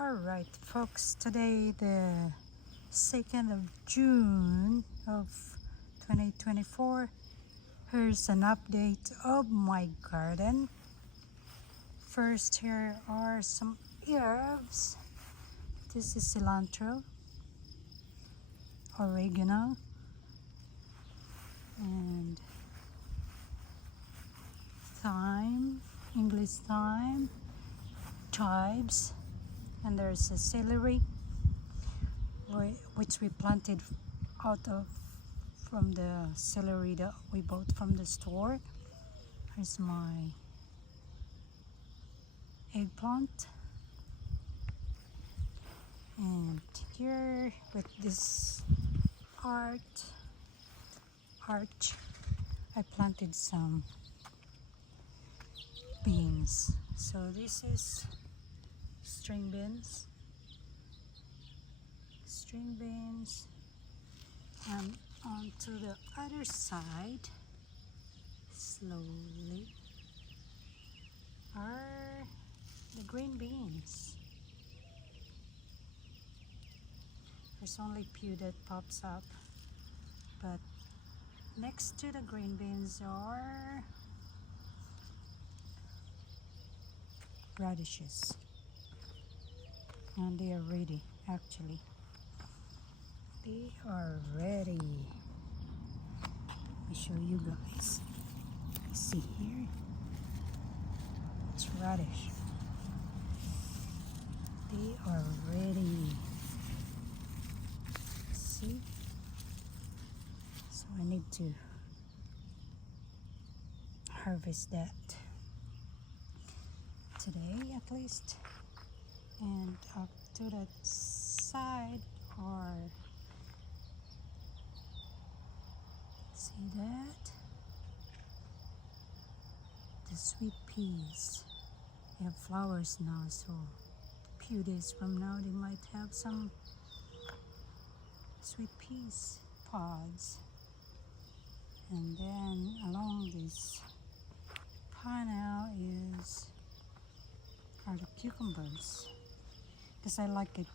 Alright folks, today the 2nd of June of 2024. Here's an update of my garden. First, here are some herbs. This is cilantro, oregano, and thyme, English thyme, chives, and there's a celery which we planted from the celery that we bought from the store. Here's my eggplant, and here with this arch I planted some beans. So this is string beans, and onto the other side slowly are the green beans. There's only few that pops up, but next to the green beans are radishes, and they are ready. Actually, they are ready. Let me show you guys. See here, it's radish. They are ready. See? So I need to harvest that today at least. And up to that side are, see that? The sweet peas. They have flowers now, so a few days from now they might have some sweet peas pods. And then along this panel are the cucumbers, because I like it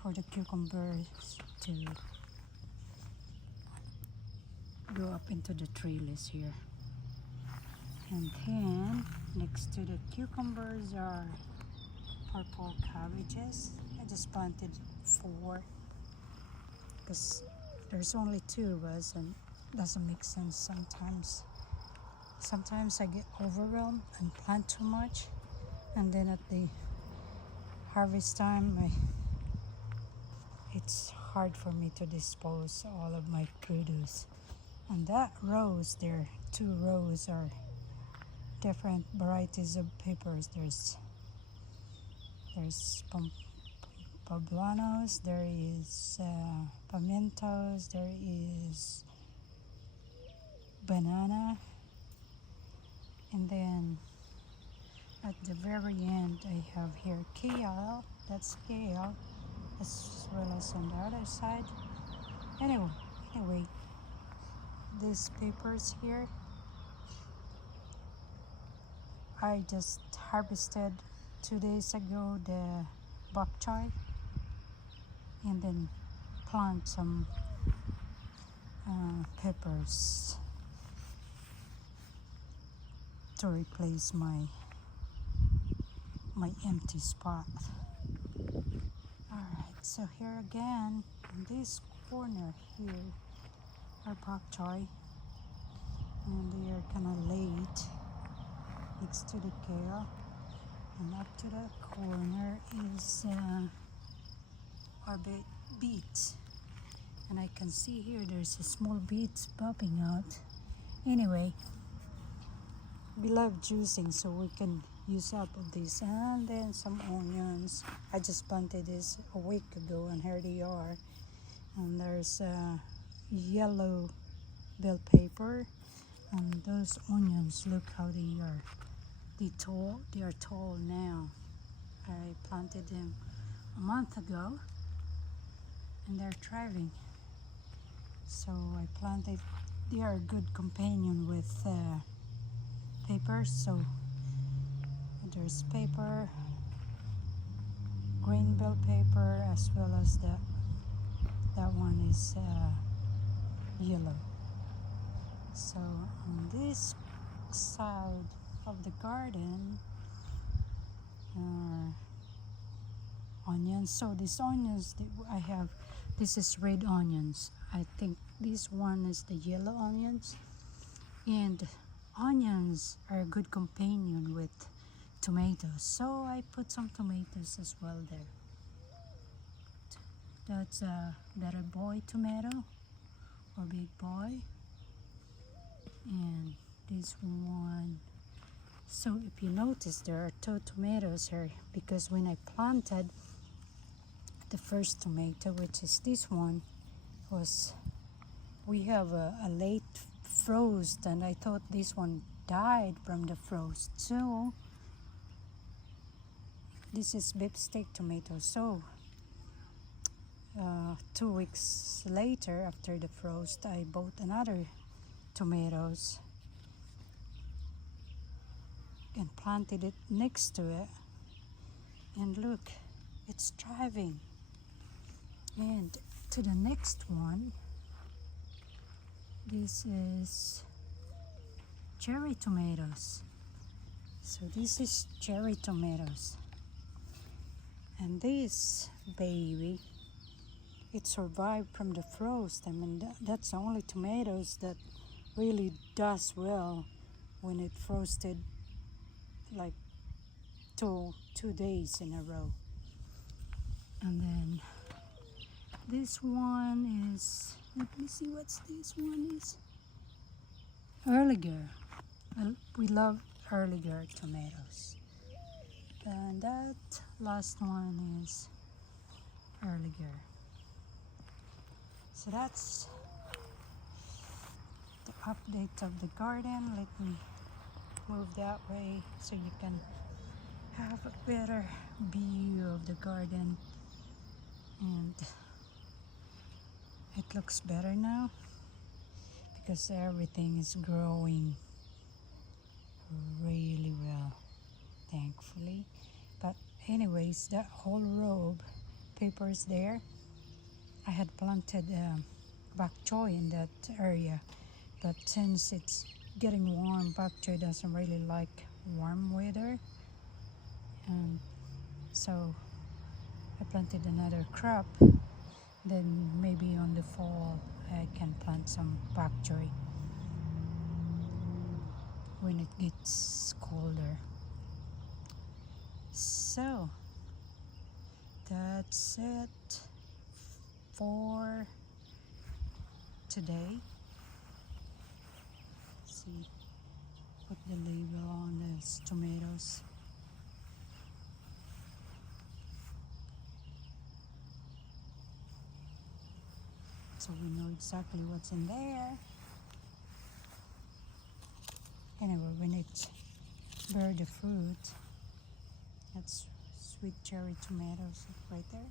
for the cucumbers to go up into the trellis here. And then next to the cucumbers are purple cabbages. I just planted 4 because there's only 2 of us, and it doesn't make sense sometimes. Sometimes I get overwhelmed and plant too much, and then at the harvest time it's hard for me to dispose all of my produce. And that rows there, 2 rows are different varieties of peppers. There's poblanos, there is pimientos, there is banana, and then at the very end I have here kale. That's kale, as well as on the other side. Anyway, these peppers here I just harvested 2 days ago, the bok choy, and then plant some peppers to replace my empty spot. Alright, so here again in this corner here are bok choy, and they are kind of late next to the kale. And up to the corner is our beets, and I can see here there's a small beets popping out. Anyway, we love juicing, so we can use up of this. And then some onions. I just planted this a week ago, and here they are. And there's yellow bell pepper, and those onions, look how they are. They are tall now. I planted them a month ago, and they're thriving. So I planted. They are a good companion with peppers. So there's pepper, green bell pepper, as well as that one is yellow. So on this side of the garden are onions. So these onions that I have, this is red onions. I think this one is the yellow onions. And onions are a good companion with tomatoes, so I put some tomatoes as well there. That's a better boy tomato or big boy. And this one, so if you notice, there are two tomatoes here because when I planted the first tomato, which is this one, we have a late frost, and I thought this one died from the frost. So this is beef steak tomato. So 2 weeks later, after the frost, I bought another tomatoes and planted it next to it, and look, it's thriving. And to the next one, this is cherry tomatoes. So this is cherry tomatoes, and this baby, it survived from the frost. I mean, that's the only tomatoes that really does well when it frosted like two days in a row. And then this one is, let me see what's this one is. Erlinger. We love Erlinger tomatoes. And that last one is Erlinger. So that's the update of the garden. Let me move that way so you can have a better view of the garden. And it looks better now because everything is growing really well, thankfully. But anyways, that whole row of peppers there, I had planted bok choy in that area, but since it's getting warm, bok choy doesn't really like warm weather, and so I planted another crop. Then maybe on the fall I can plant some bok choy when it gets colder. So that's it for today. See, put the label on these tomatoes. So we know exactly what's in there. Anyway, when it bear the fruit, that's sweet cherry tomatoes right there.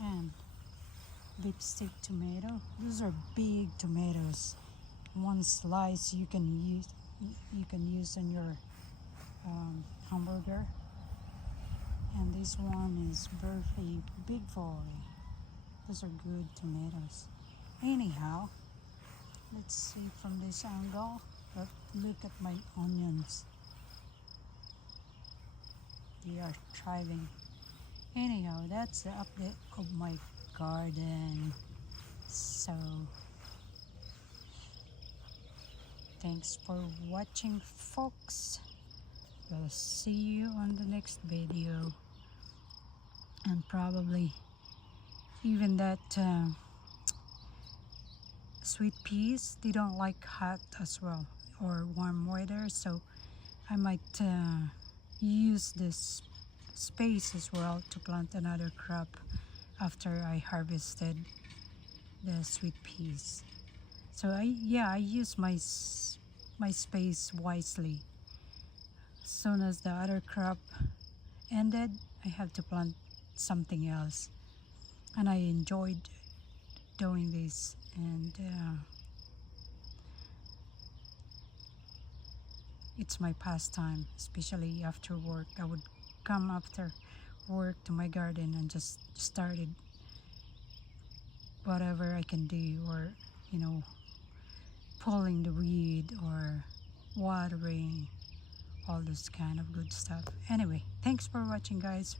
And beef steak tomato. Those are big tomatoes. One slice you can use on your hamburger. And this one is Burfy Big Boy. Those are good tomatoes. Anyhow, let's see from this angle. But look at my onions. They are thriving. Anyhow, that's the update of my garden. So thanks for watching, folks. We'll see you on the next video. And probably even that sweet peas, they don't like hot as well or warm weather, so I might use this space as well to plant another crop after I harvested the sweet peas. So I use my space wisely. As soon as the other crop ended, I have to plant something else, and I enjoyed doing this. And it's my pastime, especially after work. I would come after work to my garden and just started whatever I can do, or pulling the weed or watering, all this kind of good stuff. Anyway, thanks for watching, guys.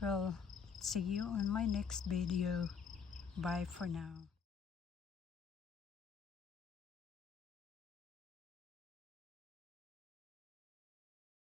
We'll see you on my next video. Bye for now.